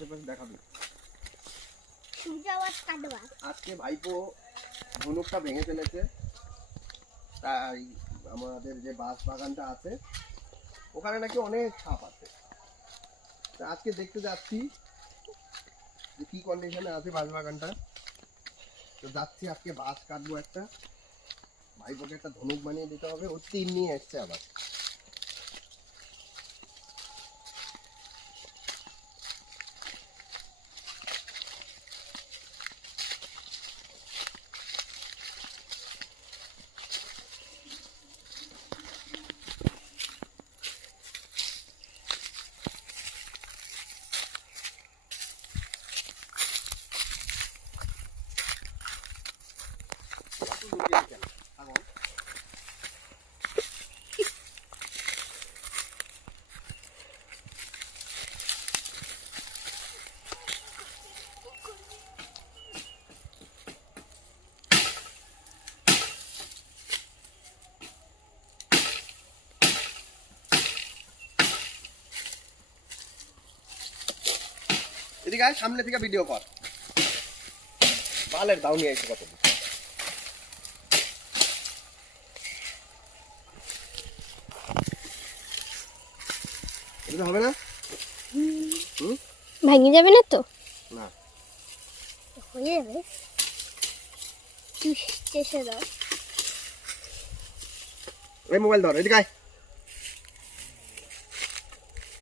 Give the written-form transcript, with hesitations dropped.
আশেপাশে দেখাবি। আজকে ভাইপো ধনুকটা ভেঙে ফেলেছে, তাই আমাদের যে বাঁশ বাগানটা আছে ওখানে নাকি অনেক সাপ আছে। তা আজকে দেখতে যাচ্ছি যে কি কন্ডিশনে আছে বাঁশ বাগানটা। তো যাচ্ছি আজকে বাঁশ কাটবো একটা, ভাইপোকে একটা ধনুক বানিয়ে দিতে হবে। ও তীর নিয়ে এসছে আবার। এদিকে আয়, সামনে থেকে ভিডিও কর। বালের দাও নিয়ে এসে কত এটা হবে না, ভেঙে যাবে না তো? না হয়ে যাবে, তুই চেষ্টা দাও। এই মোবাইল ধর, এদিকে আয়।